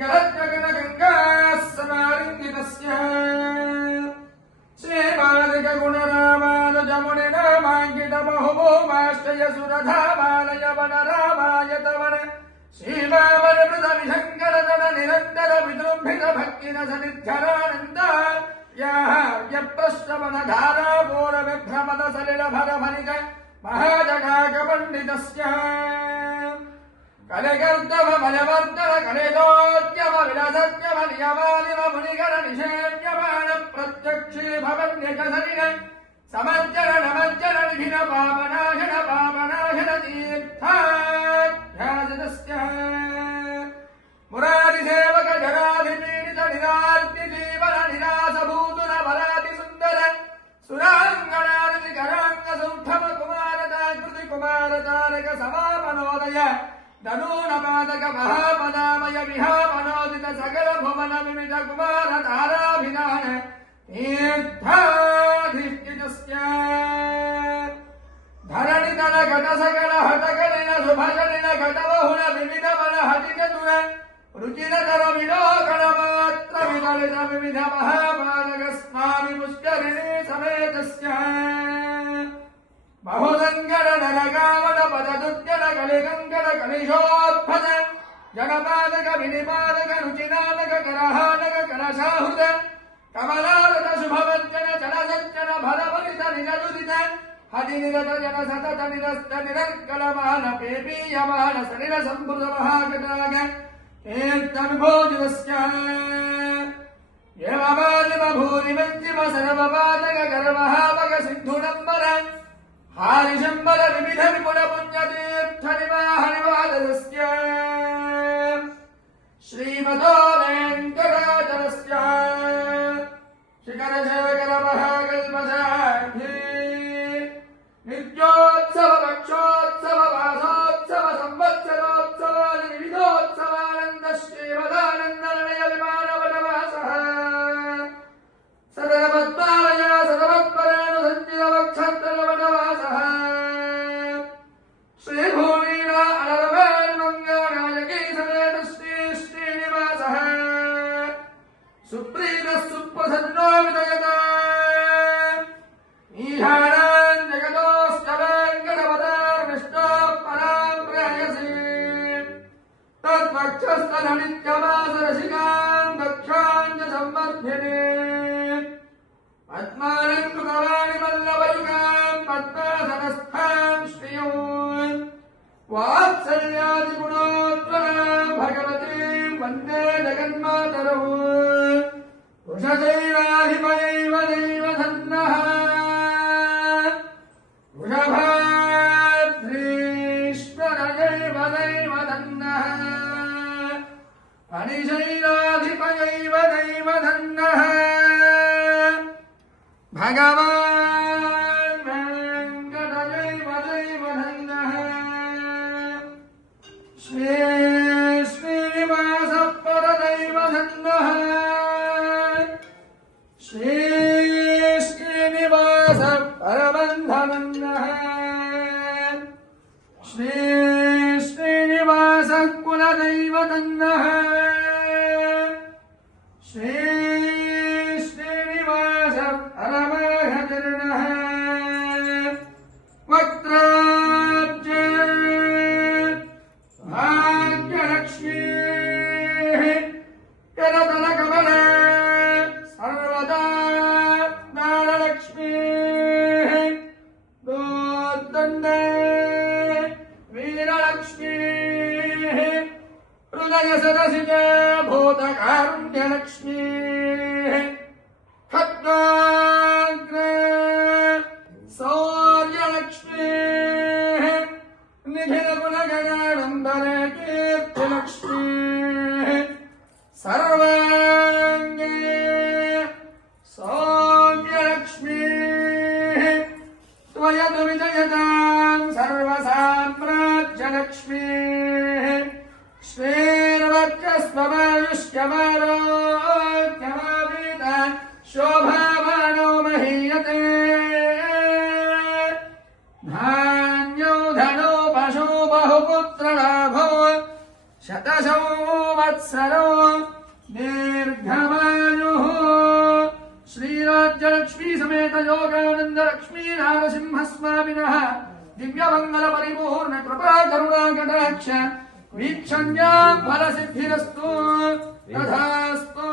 गलज्जगनगङ्गास्समालिङ्गितस्य श्रीबालकगुणरामानुजमुनिनामाङ्कितबहुभूमाश्रयसुरधामालयवनरामायतवन श्रीवामनमृतविशङ्करतन निरन्तर विजृम्भितभक्तिरसनिध्यरानन्द याहार्यप्रश्रवणधारा पूर्वविभ्रमद सलिलभरफलिक महाजगाकपण्डितस्य कलिगर्दव बलवर्धन कलिदोद्यम विलसत्यम नियमानिम मुनिगण निषेव्यमान प्रत्यक्षे भवन्यकसलिन समज्जन नमज्जन निधिन पापनाशन तीर्थाध्यासितस्य मुरारिसेवक जराधिपीडित निरार्ति जीवन निरासभूतुन वराति सुन्दर सुराङ्गणानिधि कराङ्ग सौष्ठव कुमारताकृति कुमारतारक समापनोदय धनूनपादक महापदामय विहापनोदित सकल भुवन विविध कुमार ताराभिधान तीर्थाधिष्ठितस्य धरणितन घट सकल हटकलिन शुभजलिन घटबहुल विविध बल हटिचतुर रुचिरतर विलोकन मात्र विदलित विविध महापादक स्वामी पुष्करिणी समेतस्य बहुलंकर नरकावण पददुत्यन कलिगंकर कलिशोत्फद जगपादक विनिपादक रुचिनादक करहानक करशाहुत कमलारत शुभवज्जन जनसज्जन भरभरित निजलुदित हरिनिरत जन सतत निरस्त निरर्कलमान पेपीयमान सलिल संभृत महागताग तीर्थविभोजितस्य एवमादिम भूरिमञ्जिम सर्वपादक गर्वहापक सिन्धुनम्बर हारिशंबर विविध विपुल पुण्यतीर्थ निवाहनिवादस्य श्रीमतो वेङ्कटाचलस्य शिखरशेखर महाकल्पशाखी नित्योत्सव पक्षोत्सव वासोत्सव संवत्सरोत्सव विविधोत्सवानन्द श्रीमदानन्दनय विमानवनवासः सदनपद्मालय सदवत्परेण सञ्चितवक्षत्रवनवासः श्रीभूमीना अलरवेन्मङ्गनायकी समेत श्रीनिवासः सुप्रीतः सुप्रसन्नो विजयता ईशानान् जगतोऽश्च वेङ्कटपदार्विष्टोः परां प्रेयसी तत्पक्षस्थलनित्यमासरसिकान् दक्षान् च संवर्धिनी पद्मानं कृतवाणि वल्लभयुगां पद्मासनस्थां श्रियोन् वात्सल्यादिगुणोज्ज्वलां भगवतीं वन्दे जगन्मातरौ वृषशैलाधिपयैव दैवधन्नः वृषभाद्रीश्वरयैव दैवधन्नः फणिशैलाधिपयैव दैवधन्नः भगवान् वेङ्कटदैव दैवधन्नः श्रीनिवासः परदैवधन्नः श्रीनिवासः परबन्धवन्नः श्रीनिवासः कुलदैवतन्नः श्रीनिवासः परमहतिर्नः वक्त्राब्जे भाग्यलक्ष्मीः करतलकमले सर्वदा दानलक्ष्मीः दोर्दण्डे वीरलक्ष्मीः हृदयसरसिजे भूतकारुण्यलक्ष्मीः खड्गाग्रे सौर्यलक्ष्मीः निखिलगुणगणाडम्बरे कीर्तिलक्ष्मीः सर्वाङ्गे सौम्यलक्ष्मीः त्वयतु विजयतां सर्वसाम्राज्यलक्ष्मीः श्रीर्वक्षस्वमायुष्यमारोग्यमावीत शोभामानो महीयते धान्यो धनो पशो बहुपुत्रलाभो शतसंवत्सरो दीर्घमायुः श्रीराज्यलक्ष्मी समेत योगानंद लक्ष्मी नारसिंहस्वामिनः दिव्यमंगल परिपूर्ण कृपा करुणा कटाक्ष वीक्षण्या फलसिद्धिरस्तु तथास्तु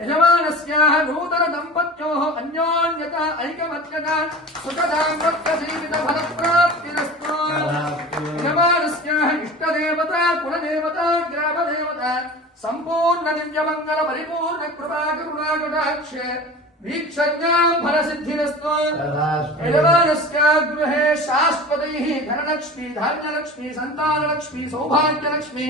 यजमानस्याः नूतन दम्पत्योः अन्योन्यता ऐकमत्यता सुखदाम्पत्यजीवित फलप्राप्तिरस्तु यजमानस्याः इष्टदेवता कुलदेवता ग्रामदेवता संपूर्ण दिव्यमंगल परिपूर्ण कृपा करुणा कटाक्ष वीक्षण्यां फलसिद्धिरस्तु यजमानस्य गृहे शाश्वतैः धनलक्ष्मी धान्यलक्ष्मी सन्तानलक्ष्मी सौभाग्यलक्ष्मी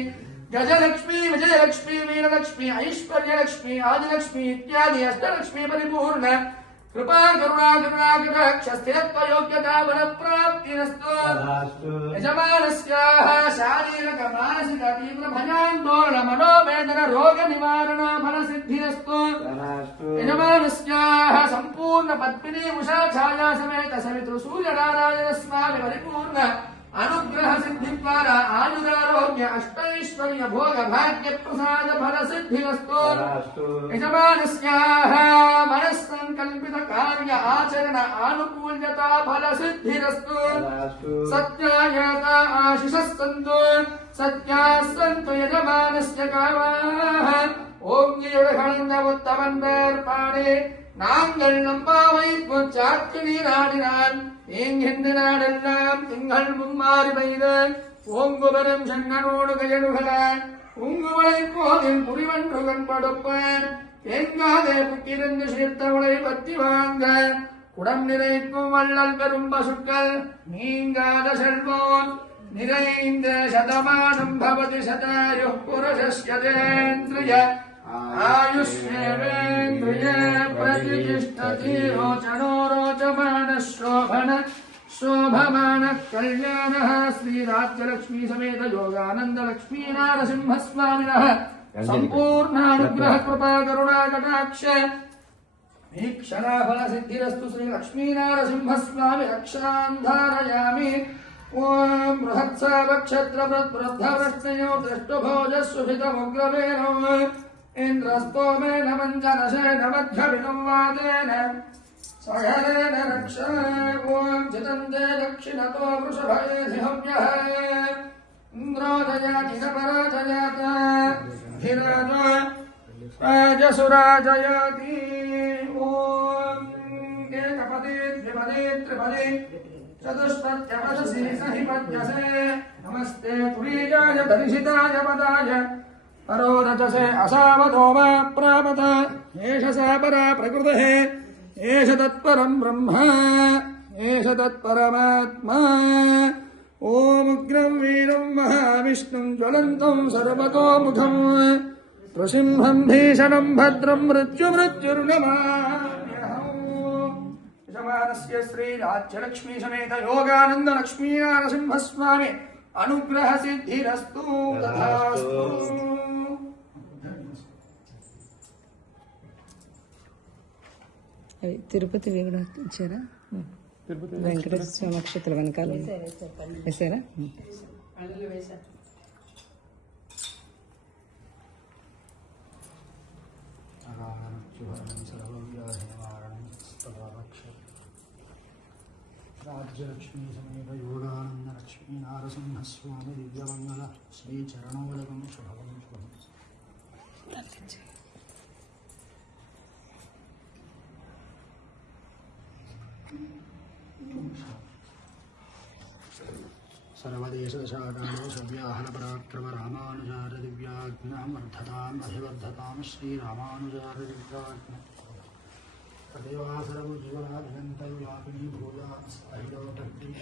गजलक्ष्मी विजयलक्ष्मी वीरलक्ष्मी ऐश्वर्यलक्ष्मी आदिलक्ष्मी इत्यादि अष्टलक्ष्मी परिपूर्ण कृपा करुणा कटाक्ष स्थिरत्व योग्यता बलप्राप्तिरस्तु यजमानस्याः शारीरिक मानसिक तीव्र भयान्दोलन मनोवेदन रोग निवारण फलसिद्धिरस्तु यजमानस्याः सम्पूर्ण पद्मिनी उषा छाया समेत सवितृ सूर्यनारायण स्वामी परिपूर्ण अनुग्रह सिद्धि द्वारा आयुरारोग्य अष्टैश्वर्य भोग भाग्य प्रसाद फल सिद्धिरस्तु यजमानस्याः मनस्संकल्पित कार्य आचरण आनुकूल्यता फल सिद्धिरस्तु सत्यायता आशिषः सन्तु सत्याः सन्तु यजमानस्य कामाः ओम யுடகணிந்தமுத்தமன்பேற்பாடே நாங்கள் நம்பாவை சாட்சி நீராடினான் ஏங்கின்ற நாடெல்லாம் திங்கள் மும்மாறி பெய்து ஓங்குபெரும் செங்கனோடு கயடுகள உங்குவளை போதில் புரிவன்று கண்படுப்பேன் தேங்காதே புக்கிருந்து சீர்த்தவளை பற்றி வாங்க குடம் நிறைக்கும் வள்ளல் பெரும் பசுக்கள் நீங்காத செல்வோன் நிறைந்த சதமானம் பவதி சதாயுः புருஷஸ்யதேந்திரிய आयुष्येवेन्द्रिय प्रतिष्ठति रोचनो रोचमानः शोभमानः कल्याणः श्रीराज्यलक्ष्मी समेत योगानंद लक्ष्मी नारसिंहस्वामिनः संपूर्णानुग्रह कृपा करुणा कटाक्ष वीक्षणा फलसिद्धिरस्तु श्री लक्ष्मी नारसिंहस्वामी रक्षां धारयामि ओम बृहत्सावक्षत्रवृद्धवृष्णयो दृष्टभोजस्सुभितमुग्रवेणो इन्द्रस्तोमेन पञ्चदशेन मध्यविनुवादेन सगरेण रक्ष ओम चितन्ते दक्षिणतो वृषभयेधिहव्यः इन्द्रो जयाति न पराजयात धिराज राजसुराजयाति ओम एकपदे द्विपदे त्रिपदे चतुष्पद्यपदसे सहिपद्यसे नमस्ते तुरीयाय दर्शिताय पदाय परो रजसे असावधो वा प्रापत एष सा परा प्रकृतिः एष तत्परं ब्रह्म एष तत्परमात्मा ओमुग्रं वीरं महाविष्णुं ज्वलन्तं सर्वतोमुखं नृसिंहं भीषणं भद्रं मृत्युर्नमाम्यहम् यजमानस्य श्रीराज्यलक्ष्मी समेत योगानंद लक्ष्मी नारसिंहस्वामी अनुग्रह सिद्धिरस्तु तथास्तु తిరుపతి వేగడ ఇచ్చారా వెంకటేశ్వర స్వామి నక్షత్రం వెనకాల వేసారా राज्यलक्ष्मी समेत योगानंद लक्ष्मी नारसिंहस्वामी दिव्यमंगल श्री चरणोदकं शुभं शुभम् सर्वदेशदशाकालो सव्याहनपराक्रम रामानुजार दिव्याज्ञां वर्धताम् अभिवर्धतां श्रीरामानुजार दिव्याज्ञा तदेवासरमु जीवनाभिनन्तव्यापिनी भूयास्ताहिलोटक्ति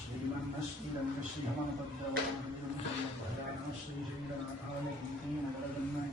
श्रीमन्नश्रीरङ्ग श्रीहमनपद्रवाणं श्रीमद्भयानः श्रीशैलनाथाय नगरजन्मय